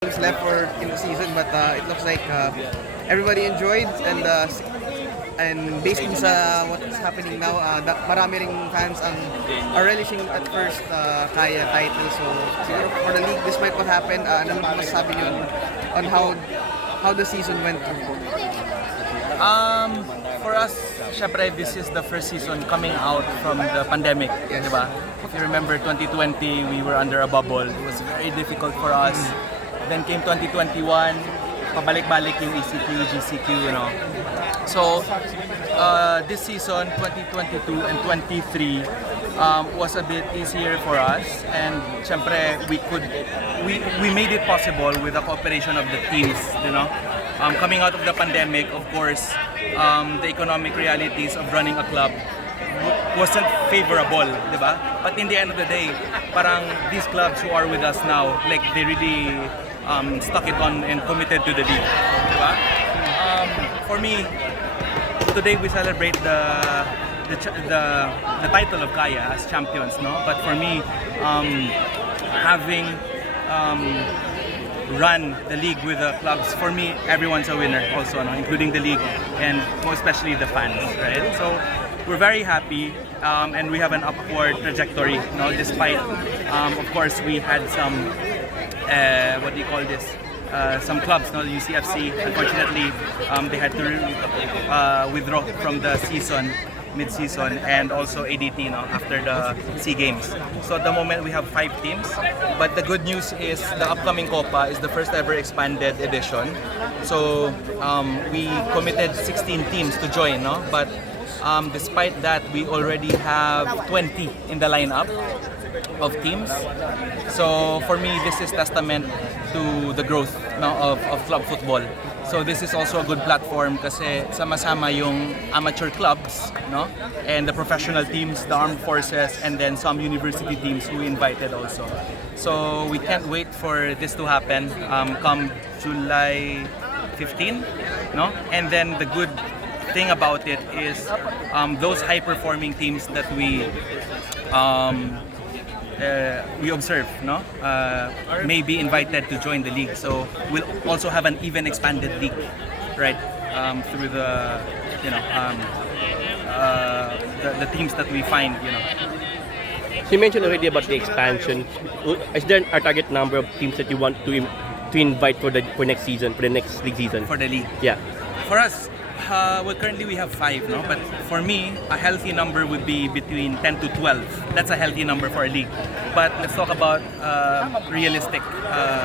games left for in the season, but it looks like everybody enjoyed and based on sa what's happening now, marami ring fans ang are relishing at first Kaya title. So siguro for the league, despite what happened, ano masasabi niyo on how the season went through? For us, syempre, this is the first season coming out from the pandemic, Yes. di ba? If you remember 2020, we were under a bubble. It was very difficult for us. Then came 2021, pabalik-balik yung ECQ, GCQ, you know. So, this season, 2022 and 23, was a bit easier for us. And syempre, we made it possible with the cooperation of the teams, you know. Coming out of the pandemic, of course, the economic realities of running a club wasn't favorable, di ba? But in the end of the day, parang these clubs who are with us now, like they really stuck it on and committed to the league, di ba? For me, today we celebrate the title of Kaya as champions, no? But for me, having run the league with the clubs, for me, everyone's a winner also, no? Including the league and most especially the fans, right? So we're very happy and we have an upward trajectory, no? Despite, of course, we had some, what do you call this? Some clubs, no? UCFC, unfortunately, they had to withdraw from the season, mid-season, and also ADT, no, after the SEA Games. So at the moment we have 5 teams, but the good news is the upcoming Copa is the first ever expanded edition. So we committed 16 teams to join, no? But despite that, we already have 20 in the lineup of teams. So for me, this is testament to the growth, no, of club football. So this is also a good platform kasi sama-sama yung amateur clubs, no? And the professional teams, the armed forces, and then some university teams who invited also. So we can't wait for this to happen come July 15, no? And then the good thing about it is those high-performing teams that we observe, no, may be invited to join the league. So we'll also have an even expanded league, right? Through the, you know, the teams that we find, you know. So you mentioned already about the expansion. Is there a target number of teams that you want to invite for next season, for the next league season? For the league. Yeah. For us, well, currently we have 5, no? But for me, a healthy number would be between 10 to 12. That's a healthy number for a league. But let's talk about realistic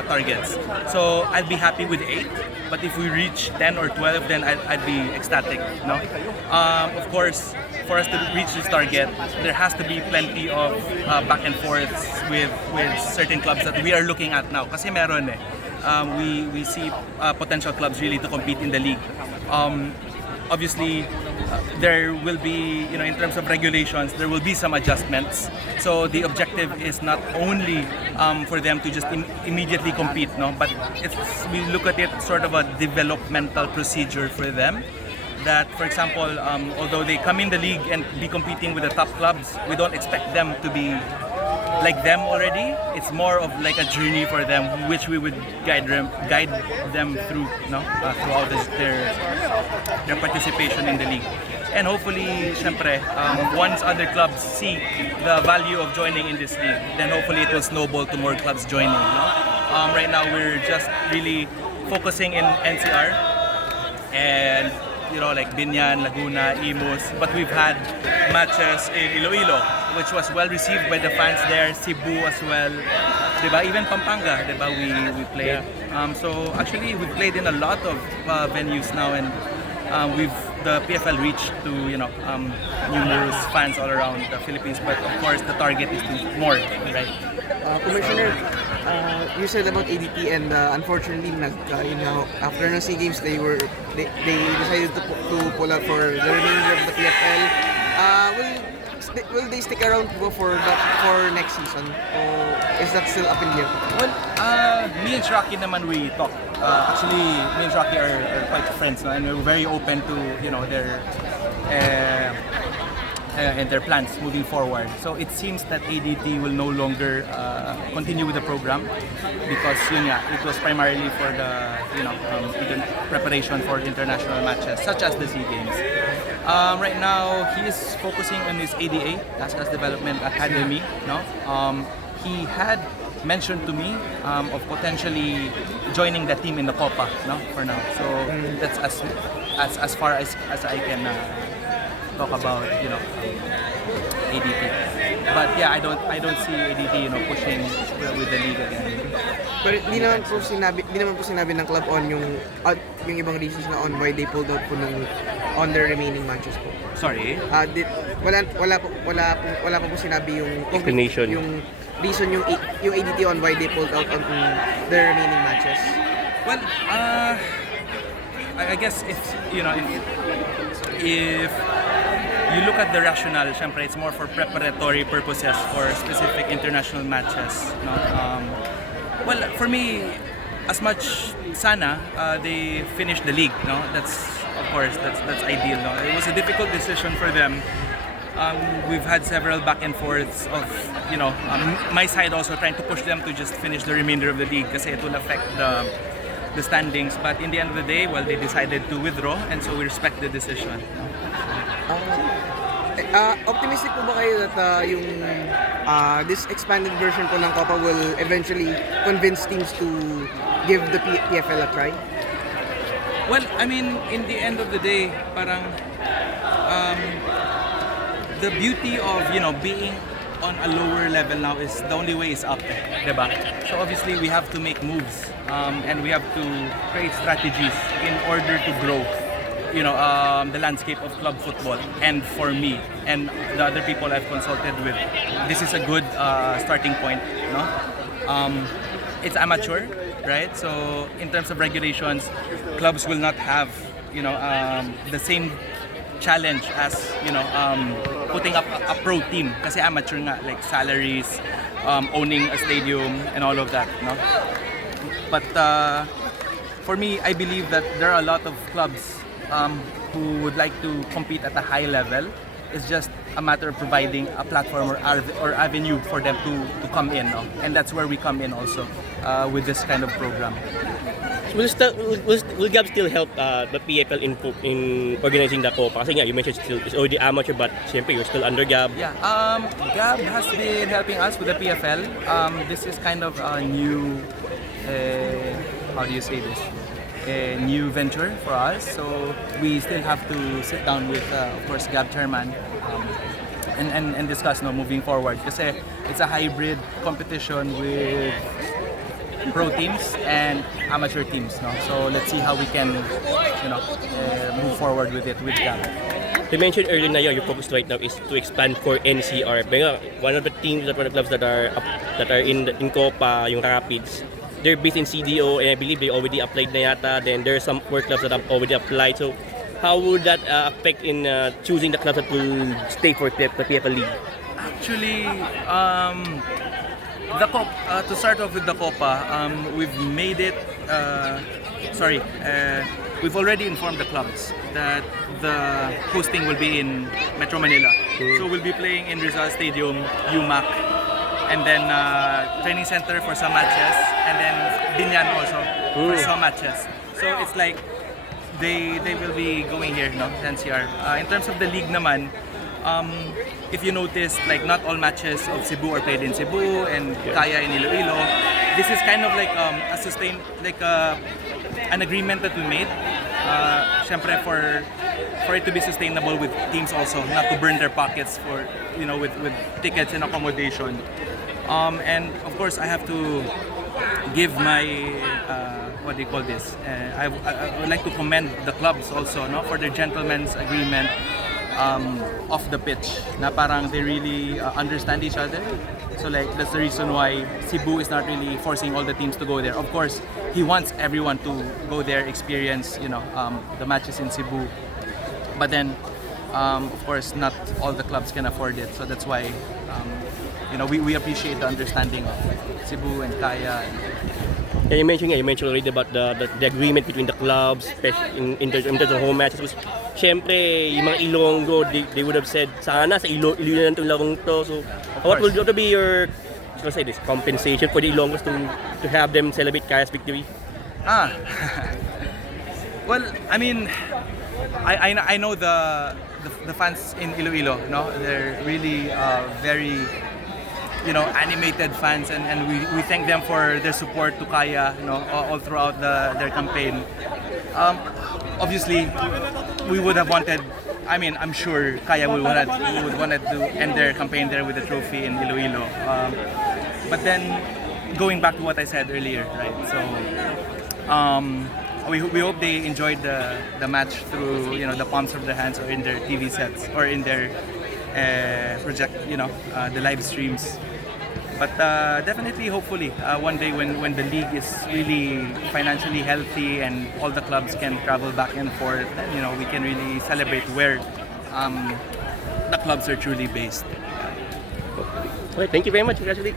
targets. So I'd be happy with 8. But if we reach 10 or 12, then I'd be ecstatic, no? Of course, for us to reach this target, there has to be plenty of back and forths with certain clubs that we are looking at now. Kasi meron eh. We see potential clubs really to compete in the league. Obviously, there will be, you know, in terms of regulations, there will be some adjustments. So the objective is not only for them to just immediately compete, no, but we look at it sort of a developmental procedure for them. That, for example, although they come in the league and be competing with the top clubs, we don't expect them to be like them already. It's more of like a journey for them, which we would guide them through, no, throughout their participation in the league. And hopefully, syempre, once other clubs see the value of joining in this league, then hopefully it will snowball to more clubs joining. No? Right now, we're just really focusing in NCR and, you know, like Binyan, Laguna, Imus, but we've had matches in Iloilo, which was well received by the fans there, Cebu as well, diba? Even Pampanga, diba? We played. Yeah. So actually, we've played in a lot of venues now, and the PFL reached to, you know, numerous fans all around the Philippines. But of course, the target is to more, right? Commissioner, you said about ADT, and unfortunately, you know, after the SEA Games, they decided to pull out for the remainder of the PFL. Will they stick around to go for next season, or is that still up in the air? Well, me and Shraki naman, we talk. Actually, me and Shraki are quite friends, no? And we're very open to, you know, their and their plans moving forward. So it seems that ADT will no longer continue with the program because yun nga, it was primarily for the preparation for international matches such as the SEA Games. Right now, he is focusing on his ADA, Askas Development Academy. No, he had mentioned to me of potentially joining the team in the Copa. No, for now. So that's as far as I can talk about ADT. But yeah, I don't see ADT pushing with the league again. Pero di naman po sinabi ng club on yung ibang reasons na on why they pulled out po on their remaining matches po. Sorry. Wala po sinabi yung Explanation. Yung reason yung ADT on why they pulled out on their remaining matches. Well, I guess if you look at the rationale, syempre it's more for preparatory purposes for specific international matches. No? Well, for me, as much sana they finish the league. No, that's of course that's ideal. No, it was a difficult decision for them. We've had several back and forths of my side also trying to push them to just finish the remainder of the league kasi it will affect the standings. But in the end of the day, well, they decided to withdraw, and so we respect the decision. Optimistic po ba kayo that this expanded version po ng Copa will eventually convince teams to give the PFL a try? Well, I mean, in the end of the day, parang the beauty of being on a lower level now is the only way is up, diba? So obviously we have to make moves and we have to create strategies in order to grow the landscape of club football. And for me and the other people I've consulted with, this is a good starting point. It's amateur, right? So in terms of regulations, clubs will not have the same challenge as putting up a pro team kasi amateur nga, like salaries, owning a stadium and all of that, no? But for me, I believe that there are a lot of clubs who would like to compete at a high level. It's just a matter of providing a platform or avenue for them to come in, no? And that's where we come in also with this kind of program. Will GAB still help the PFL in organizing the Copa? Kasi nga, you mentioned it's already amateur, but siyempre you're still under GAB. Yeah, GAB has been helping us with the PFL. This is kind of a new, how do you say this? A new venture for us. So we still have to sit down with, of course, GAB chairman and discuss moving forward. Kasi it's a hybrid competition with pro teams and amateur teams, no? So let's see how we can move forward with it with GAB. You mentioned earlier na your focus right now is to expand for NCR. Pero one of the clubs that are in Copa, yung Rapids, they're based in CDO and I believe they already applied na yata. Then there are some more clubs that have already applied. So how would that affect in choosing the clubs that will stay for the PFL League? Actually, to start off with the Copa, we've made it. We've already informed the clubs that the hosting will be in Metro Manila. So we'll be playing in Rizal Stadium, UMAC, and then training center for some matches, and then Binyan also for some matches. So it's like they will be going here, no, NCR. In terms of the league naman, if you notice, like not all matches of Cebu are played in Cebu and Kaya in Iloilo. This is kind of like an agreement that we made. Syempre for it to be sustainable with teams also, not to burn their pockets for with tickets and accommodation. And of course, I have to give my what do you call this? I would like to commend the clubs also, no, for their gentleman's agreement. Off the pitch na parang they really understand each other. So like that's the reason why Cebu is not really forcing all the teams to go there. Of course, he wants everyone to go there, experience the matches in Cebu. But then of course not all the clubs can afford it. So that's why we appreciate the understanding of Cebu and Kaya. Yeah, you mentioned already about the agreement between the clubs, especially in terms of home matches. Because, syempre, yung mga Ilonggo, they would have said, sana sa Iloilo na itong larong to. So, what will be your, let's say this, compensation for the Ilonggos to have them celebrate Kaya's victory? Well, I mean, I know the fans in Iloilo, no? They're really very, animated fans, and we thank them for their support to Kaya, all throughout their campaign. Obviously, we would have wanted. I mean, I'm sure Kaya would wanted to end their campaign there with a trophy in Iloilo. But then, going back to what I said earlier, right? So, we hope they enjoyed the match through the palms of their hands or in their TV sets or in their project, the live streams. But definitely, hopefully, one day when the league is really financially healthy and all the clubs can travel back and forth, then we can really celebrate where the clubs are truly based. Okay, thank you very much. Congratulations.